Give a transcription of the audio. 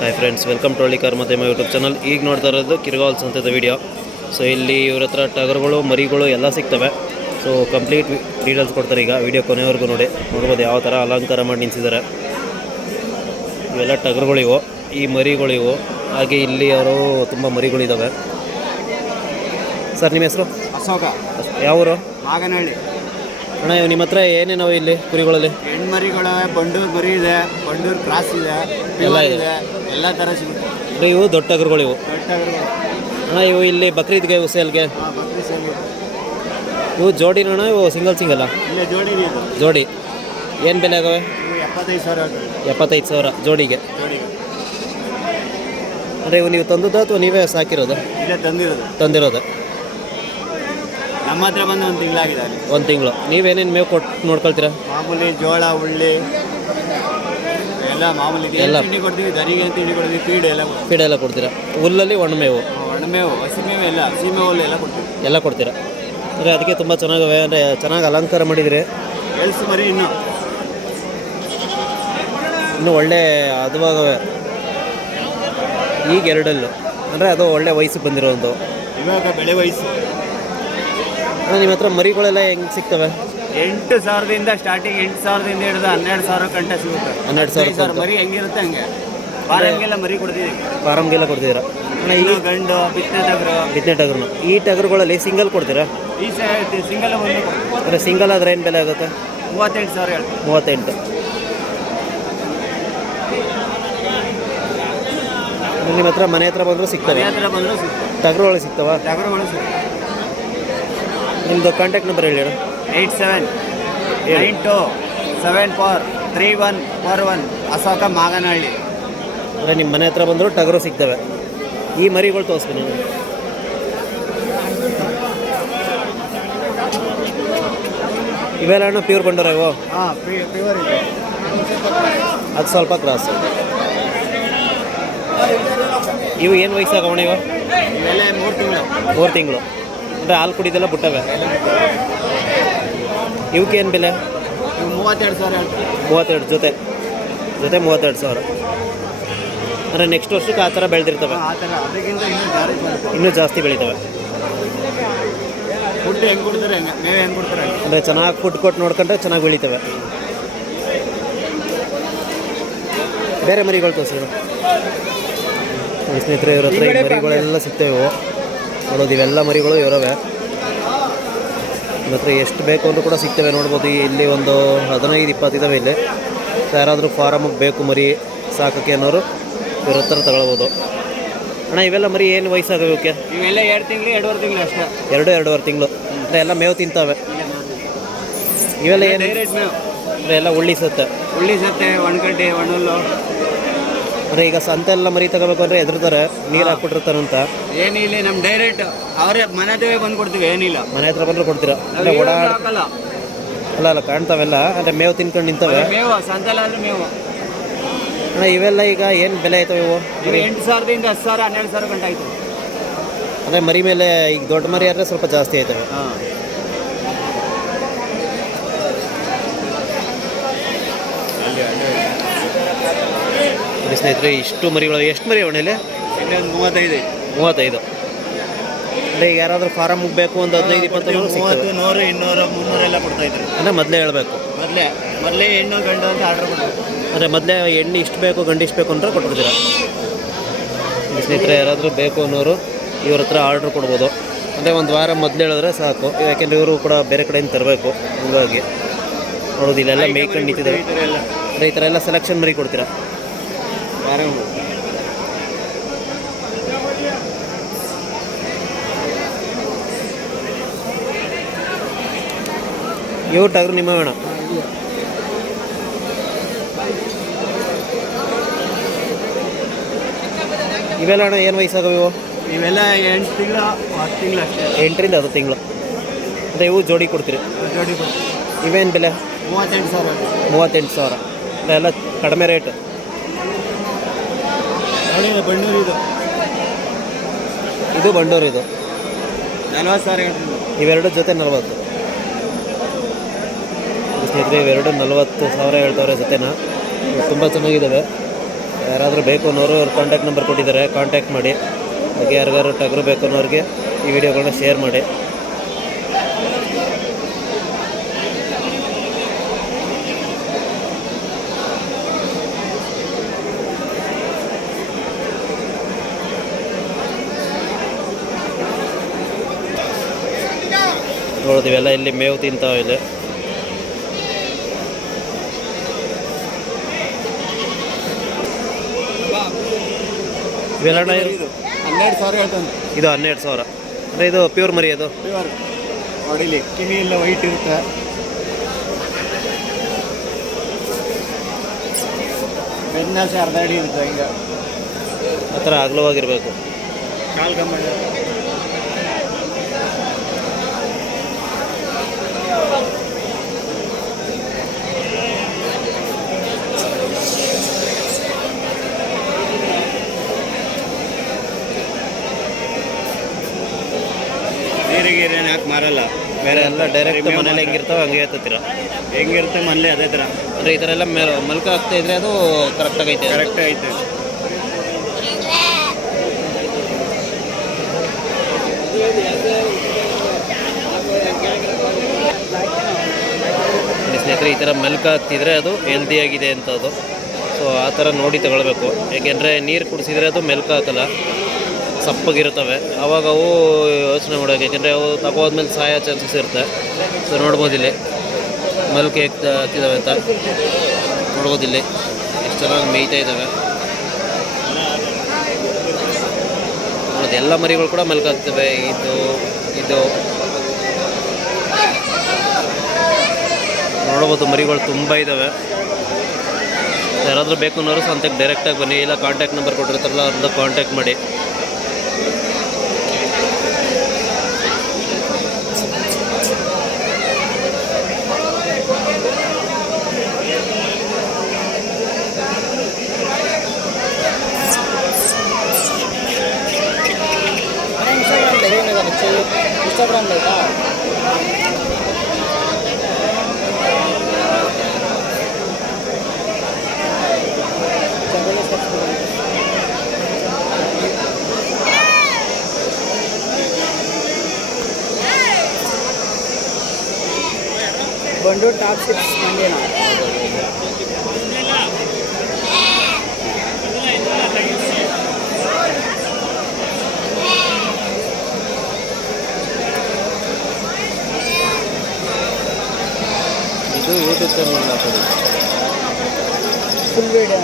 Hi friends, welcome to ಹಳ್ಳಿ car ಮತ್ತು YouTube channel. ಈಗ ನೋಡ್ತಾ ಇರೋದು ಕಿರ್ಗಾಲ್ಸ್ ಅಂತದ ವಿಡಿಯೋ. ಸೊ ಇಲ್ಲಿ ಇವ್ರ ಹತ್ರ ಟಗರುಗಳು, ಮರಿಗಳು ಎಲ್ಲ ಸಿಗ್ತವೆ. ಸೊ ಕಂಪ್ಲೀಟ್ ಡೀಟೇಲ್ಸ್ ಕೊಡ್ತಾರೆ. ಈಗ ವಿಡಿಯೋ ಕೊನೆವರೆಗೂ ನೋಡ್ಬೋದು ಯಾವ ಥರ ಅಲಂಕಾರ ಮಾಡಿ ನಿಲ್ಸಿದ್ದಾರೆ. ಇವೆಲ್ಲ ಟಗರುಗಳಿವು, ಈ ಮರಿಗಳಿವು. ಹಾಗೆ ಇಲ್ಲಿ ಅವರು ತುಂಬ ಮರಿಗಳಿದ್ದಾವೆ. ಸರ್, ನಿಮ್ಮ ಹೆಸರು? ಅಶೋಕ. ಯಾವ ಊರು? ಮಾಗನಹಳ್ಳಿ. ಅಣ್ಣ, ನಿಮ್ಮ ಹತ್ರ ಏನೇನೋ ಇಲ್ಲಿ ಕುರಿಗಳಲ್ಲಿ? ಹೆಣ್ಮರಿಗಳು, ಬಂಡೂರು ಮರಿ ಇದೆ, ಬಂಡೂರು ಕ್ರಾಸ್ ಇದೆ, ಎಲ್ಲ ಇದೆ, ಎಲ್ಲ ಥರ ಸಿಗುತ್ತೆ. ಇವು ದೊಡ್ಡ ಟಗರುಗಳಿವು. ದೊಡ್ಡ ಟಗರುಗಳು. ಅಣ್ಣ, ಇವು ಇಲ್ಲಿ ಬಕ್ರೀದ್ಗೆ, ಇವು ಸೇಲ್ಗೆ? ಬಕ್ರಿ ಸೇಲ್ಗೆ. ಇವು ಜೋಡಿನ ಅಣ್ಣ? ಇವು ಸಿಂಗಲ್ಲ? ಇಲ್ಲೇ ಜೋಡಿ ಇದು. ಜೋಡಿ ಏನು ಬೆಲೆ ಆಗವೆ? ಇವು 75,000. 75,000 ಜೋಡಿಗೆ. ಅಂದರೆ ಇವು ನೀವು ತಂದದ್ದು ಅಥವಾ ನೀವೇ ಸಾಕಿರೋದು? ಇಲ್ಲೇ ತಂದಿರೋದು. ನಮ್ಮ ಹತ್ರ ಬಂದು 1 ತಿಂಗಳಾಗಿದೆ. 1 ತಿಂಗಳು. ನೀವೇನೇನು ಮೇವು ಕೊಟ್ಟು ನೋಡ್ಕೊಳ್ತೀರಾ? ಮಾಮೂಲಿ ಜೋಳ, ಉಳ್ಳಿ ಎಲ್ಲ ಮಾಮೂಲಿ ಎಲ್ಲ ತಿಂಡಿ ಕೊಡ್ತೀವಿ. ದರಿಗೆ ತಿಂಡಿ ಕೊಡ್ತೀವಿ, ಫೀಡ್ ಎಲ್ಲ ಕೊಡ್ತೀರಾ? ಹುಲ್ಲಲ್ಲಿ ಒಣಮೇವು? ಒಣಮೇವು, ಹಸಿಮೇವು ಎಲ್ಲ, ಹಸಿಮೇವು ಎಲ್ಲ ಕೊಡ್ತೀವಿ. ಎಲ್ಲ ಕೊಡ್ತೀರಾ? ಅಂದರೆ ಅದಕ್ಕೆ ತುಂಬ ಚೆನ್ನಾಗವೆ, ಅಂದರೆ ಚೆನ್ನಾಗಿ ಅಲಂಕಾರ ಮಾಡಿದ್ರಿ. ಎಲ್ಸು ಮರಿ ಇನ್ನೂ ಒಳ್ಳೆ ಹದವಾಗವೆ. ಈಗ 2 ಅಂದರೆ ಅದು ಒಳ್ಳೆ ವಯಸ್ಸಿಗೆ ಬಂದಿರೋದು. ಇವಾಗ ಬೆಳೆ ವಯಸ್ಸು. ನಿಮ್ಮ ಹತ್ರ ಮರಿಗಳೆಲ್ಲ ಹೆಂಗೆ ಸಿಗ್ತವೆ? 8,000ದಿಂದ ಸ್ಟಾರ್ಟಿಂಗ್. 8,000ದಿಂದ ಹಿಡಿದು 12,000 ಗಂಟೆ ಸಿಗುತ್ತೆ. 12,000 ಮರಿ ಹೆಂಗಿರುತ್ತೆ ಹಂಗೆ. ಫಾರಮ್ಗೆಲ್ಲ ಮರಿ ಕೊಡ್ತೀವಿ. ಫಾರಮ್ಗೆಲ್ಲ ಕೊಡ್ತಿದ್ದೀರಾ? ಈ ಗಂಡು ಬಿತ್ತನೆ ಟಗರು. ಈ ಟಗರುಗಳಲ್ಲಿ ಸಿಂಗಲ್ ಕೊಡ್ತೀರಾ? ಈ ಸಿಂಗಲ್ ಅಂದರೆ ಸಿಂಗಲ್ ಆದರೆ ಏನು ಬೆಲೆ ಆಗುತ್ತೆ? 38,000. 38. ನಿಮ್ಮ ಹತ್ರ ಮನೆ ಹತ್ರ ಬಂದರೂ ಸಿಗ್ತವೆ? ಟಗರುಗಳು ಸಿಗ್ತವ? ಟಗರುಗಳು ಸಿಗ್ತವೆ. ನಿಮ್ಮದು ಕಾಂಟ್ಯಾಕ್ಟ್ ನಂಬರ್ ಹೇಳಿ ಅಣ್ಣ. 8792743141. ಅಶೋಕ, ಮಾಗನಹಳ್ಳಿ. ಅಂದರೆ ನಿಮ್ಮ ಮನೆ ಹತ್ರ ಬಂದರೂ ಟಗರು ಸಿಗ್ತವೆ. ಈ ಮರಿಗಳು ತೋರಿಸ್ತೀನಿ. ಇವೆಲ್ಲ ಅಣ್ಣ ಪ್ಯೂರ್ ಬಂಡೋರ ಇವು? ಹಾಂ, ಪ್ಯೂರ್ ಇದೆ. ಅದು ಸ್ವಲ್ಪ ಕ್ರಾಸ್. ಇವು ಏನು ವಯಸ್ಸಾಗವಣ? ಇವು ಇವೆಲ್ಲ 3 ತಿಂಗಳು. 3 ತಿಂಗಳು. ಅಂದರೆ ಹಾಲು ಕುಡಿದೆಲ್ಲ ಬಿಟ್ಟವೆ. ಇವಕ್ಕೆ ಏನು ಬೆಲೆ? 32,000. 32 ಜೊತೆ 32,000. ಅಂದರೆ ನೆಕ್ಸ್ಟ್ ವರ್ಷಕ್ಕೆ ಆ ಥರ ಬೆಳೆದಿರ್ತವೆ. ಆ ಥರ ಅದಕ್ಕಿಂತ ಇನ್ನೂ ಜಾಸ್ತಿ ಬೆಳೀತವೆ. ಫುಡ್ ಹೆಂಗೆ ಕೊಡ್ತಾರೆ ಹಂಗೆ, ಮೇವು ಹೆಂಗೆ ಕೊಡ್ತಾರೆ ಹಂಗೆ. ಅಂದರೆ ಚೆನ್ನಾಗಿ ಫುಡ್ ಕೊಟ್ಟು ನೋಡ್ಕೊಂಡ್ರೆ ಚೆನ್ನಾಗಿ ಬೆಳೀತವೆ. ಬೇರೆ ಮರಿಗಳು ತೋರಿಸಿದ್ರು ಸ್ನೇಹಿತರೆ. ಇವ್ರ ಹತ್ರ ಈ ಮರಿಗಳೆಲ್ಲ ಸಿಗ್ತವೆ. ನೋಡೋದು, ಇವೆಲ್ಲ ಮರಿಗಳು ಇವರವೆ. ನಿಮ್ಮ ಹತ್ರ ಎಷ್ಟು ಬೇಕು ಅಂದರೂ ಕೂಡ ಸಿಗ್ತವೆ. ನೋಡ್ಬೋದು, ಇಲ್ಲಿ ಒಂದು 15-20 ಇದ್ದಾವೆ. ಇಲ್ಲಿ ಯಾರಾದರೂ ಫಾರಮಿಗೆ ಬೇಕು ಮರಿ ಸಾಕೋಕ್ಕೆ ಅನ್ನೋರು ಇವ್ರ ಹತ್ರ ತಗೊಳ್ಬೋದು. ಅಣ್ಣ, ಇವೆಲ್ಲ ಮರಿ ಏನು ವಯಸ್ಸಾಗವೆ ಇವಕ್ಕೆ? ಇವೆಲ್ಲ 2 ತಿಂಗಳು, 2.5 ತಿಂಗಳು ಅಷ್ಟೇ. 2-2.5 ತಿಂಗಳು. ಅಂದರೆ ಎಲ್ಲ ಮೇವು ತಿಂತವೆ. ಇವೆಲ್ಲ ಏನು? ಡೈರೆಕ್ಟ್ ಮೇವು. ಅಂದರೆ ಎಲ್ಲ ಉಳ್ಳಿ ಸತ್ತೆ, ಒಣಗಡ್ಡೆ, ಒಣಹುಲ್ಲು. ಅಂದರೆ ಈಗ ಸಂತೆ ಎಲ್ಲ ಮರಿ ತಗೋಬೇಕು ಅಂದರೆ ಹೆದರ್ತಾರೆ, ನೀರು ಹಾಕ್ಬಿಟ್ಟಿರ್ತಾರಂತ. ಏನಿಲ್ಲ, ನಮ್ಮ ಡೈರೆಕ್ಟ್ ಅವರೇ ಮನೆ ಹತ್ರವೇ ಬಂದು ಕೊಡ್ತೀವಿ. ಏನಿಲ್ಲ, ಮನೆ ಹತ್ರ ಬಂದರೂ ಕೊಡ್ತೀರಾ? ಅಂದರೆ ಹಾಕಲ್ಲ. ಅಲ್ಲ ಕಾಣ್ತಾವೆಲ್ಲ. ಅಂದರೆ ಮೇವು ತಿನ್ಕೊಂಡು ನಿಂತವೆ. ಮೇವು ಸಂತೆಲಾದ್ರೆ ಮೇವು. ಅಣ್ಣ, ಇವೆಲ್ಲ ಈಗ ಏನು ಬೆಲೆ ಆಯ್ತವೆ ಇವು? 8,000ದಿಂದ 10,000, 12,000 ಗಂಟೆ ಆಯಿತು. ಅಂದರೆ ಮರಿ ಮೇಲೆ ಈಗ ದೊಡ್ಡ ಮರಿ ಆದರೆ ಸ್ವಲ್ಪ ಜಾಸ್ತಿ ಆಯ್ತವೆ. ಸ್ನೇಹಿತರೆ, ಇಷ್ಟು ಮರಿಗಳು. ಎಷ್ಟು ಮರಿ ಅವನಲ್ಲಿ? 35. 35. ಅಂದರೆ ಈಗ ಯಾರಾದರೂ ಫಾರಮ್ ಬೇಕು, ಒಂದು 15-20 100, 200, 300 ಎಲ್ಲ ಕೊಡ್ತಾಯಿದ್ರು. ಅಂದರೆ ಮೊದಲೇ ಹೇಳಬೇಕು. ಮೊದಲೇ ಹೆಣ್ಣು ಗಂಡು ಅಂತ ಆರ್ಡ್ರ್ ಕೊಡ್ಬೇಕು. ಅಂದರೆ ಮೊದಲೇ ಹೆಣ್ಣು ಇಷ್ಟು ಬೇಕು, ಗಂಡು ಇಷ್ಟು ಬೇಕು ಅಂದರೆ ಕೊಟ್ಬಿಡ್ತೀರಾ? ಸ್ನೇಹಿತರೆ, ಯಾರಾದರೂ ಬೇಕು ಅನ್ನೋರು ಇವ್ರ ಹತ್ರ ಆರ್ಡ್ರ್ ಕೊಡ್ಬೋದು. ಅಂದರೆ ಒಂದು ವಾರ ಮೊದಲು ಹೇಳಿದ್ರೆ ಸಾಕು. ಯಾಕೆಂದರೆ ಇವರು ಕೂಡ ಬೇರೆ ಕಡೆಯಿಂದ ತರಬೇಕು. ಹಂಗಾಗಿ ನೋಡೋದು, ಇಲ್ಲೆಲ್ಲ ಮೇಯ್ಕೊಂಡು ನಿಂತಿದ್ದಾರೆ. ಅಂದರೆ ಈ ಥರ ಎಲ್ಲ ಸೆಲೆಕ್ಷನ್ ಮರಿ ಕೊಡ್ತೀರಾ? ಇವು ಟಗರು ನಿಮ್ಮ ಬೇಡ? ಇವೆಲ್ಲ ಅಣ್ಣ ಏನು ವಯಸ್ಸಾಗವೆ ಇವು? ಇವೆಲ್ಲ 8 ತಿಂಗಳು, 10 ತಿಂಗಳು ಅಷ್ಟೇ. 8ರಿಂದ 10 ತಿಂಗಳು. ಅಂದರೆ ಇವು ಜೋಡಿ ಕೊಡ್ತೀರಿ? ಜೋಡಿ ಕೊಡ್ತೀವಿ. ಇವೇನು ಬೆಲೆ? 38,000. 38,000. ಅಂದರೆ ಎಲ್ಲ ಕಡಿಮೆ ರೇಟ್. ಬಂಡೂರು ಇದು ಬಂಡೂರು. ಇದು 40,000. ಇವೆರಡು ಜೊತೆ 40. ಸ್ನೇಹಿತರೆ, ಇವೆರಡು 40,000 ಹೇಳ್ತವ್ರೆ ಜೊತೆನ. ತುಂಬ ಚೆನ್ನಾಗಿದ್ದಾವೆ. ಯಾರಾದರೂ ಬೇಕು ಅನ್ನೋರು ಅವ್ರ ಕಾಂಟ್ಯಾಕ್ಟ್ ನಂಬರ್ ಕೊಟ್ಟಿದ್ದಾರೆ, ಕಾಂಟ್ಯಾಕ್ಟ್ ಮಾಡಿ. ಹಾಗೆ ಯಾರಿಗಾರು ಟಗರು ಬೇಕು ಅನ್ನೋರಿಗೆ ಈ ವಿಡಿಯೋಗಳನ್ನ ಶೇರ್ ಮಾಡಿ. ನೋಡ್ತೀವೆಲ್ಲ ಇಲ್ಲಿ ಮೇವು ತಿಂತಾವೆ ಇಲ್ಲಿ. ಇವೆಲ್ಲ 12,000 ಹೇಳ್ತಾನೆ. ಇದು 12,000 ಅಂದರೆ ಇದು ಪ್ಯೂರ್ ಮರಿ. ಅದು ಪ್ಯೂರ್ ಹೊಡಿಲಿ, ಕಿವಿ ಎಲ್ಲ ವೈಟ್ ಇರುತ್ತೆ, ಬೆನ್ನಾಸೆ ಅರ್ಧ ಅಡಿ ಇರುತ್ತೆ. ಈಗ ಆ ಥರ ಅಗಲವಾಗಿರಬೇಕು. ಕಾಲು ಕಮ್ಮ ನೀರಿಗೆ ಏನು ಹಾಕಿ ಮಾರಲ್ಲ. ಬೇರೆ ಎಲ್ಲ ಡೈರೆಕ್ಟ್ ಮನೇಲಿ ಹೆಂಗಿರ್ತಾವೆ ಹಂಗೆ ಎತ್ತತ್ತೀರ? ಹೆಂಗಿರುತ್ತೆ ಮನೇಲಿ ಅದೇ ಥರ. ಅಂದರೆ ಈ ಥರ ಎಲ್ಲ ಮಲ್ಕ ಆಗ್ತಾ ಇದ್ರೆ ಅದು ಕರೆಕ್ಟಾಗಿ ಐತೆ. ಕರೆಕ್ಟ್ ಐತೆ. ಸ್ನೇಹಿತರೆ, ಈ ಥರ ಮೆಲ್ಕ ಆಗ್ತಿದ್ರೆ ಅದು ಹೆಲ್ದಿಯಾಗಿದೆ ಅಂತ ಅದು. ಸೊ ಆ ಥರ ನೋಡಿ ತಗೊಳ್ಬೇಕು. ಏಕೆಂದರೆ ನೀರು ಕುಡಿಸಿದ್ರೆ ಅದು ಮೆಲ್ಕ ಹಾಕಲ್ಲ, ಸಪ್ಪಗಿರ್ತವೆ. ಆವಾಗ ಅವು ಯೋಚನೆ ಮಾಡೋಕೆ, ಏಕೆಂದರೆ ಅವು ತಗೋದ್ಮೇಲೆ ಸಾಯೋ ಚಾನ್ಸಸ್ ಇರುತ್ತೆ. ಸೊ ನೋಡ್ಬೋದು ಇಲ್ಲಿ ಮೆಲ್ಕು ಹೇಗೆ ಆಗ್ತಿದ್ದಾವೆ ಅಂತ. ನೋಡ್ಬೋದು ಇಲ್ಲಿ ಎಷ್ಟು ಚೆನ್ನಾಗಿ ಮೇಯ್ತಾ ಇದ್ದಾವೆ. ನೋಡೋದು ಎಲ್ಲ ಮರಿಗಳು ಕೂಡ ಮೆಲ್ಕಾಗ್ತವೆ. ಇದು ನೋಡ್ಬೋದು ಮರಿಗಳು ತುಂಬ ಇದ್ದಾವೆ. ಯಾರಾದರೂ ಬೇಕು ಅನ್ನೋರು ಸಂತೆಗೆ ಡೈರೆಕ್ಟಾಗಿ ಬನ್ನಿ, ಇಲ್ಲ ಕಾಂಟ್ಯಾಕ್ಟ್ ನಂಬರ್ ಕೊಟ್ಟಿರ್ತಾರಲ್ಲ ಅವ್ರನ್ನ ಕಾಂಟ್ಯಾಕ್ಟ್ ಮಾಡಿ. ಇನ್ಸ್ಟಾಗ್ರಾಮ್ ಆಯ್ತಾ? ಬಂದು ಟಾಪ್ 6 ಮಂದಿನ ಇದು ಯೂಟ್ಯೂಬ್ ಚಾನಲ್ ಹಾಕೋದು ಫುಲ್ ವಿಡಿಯೋ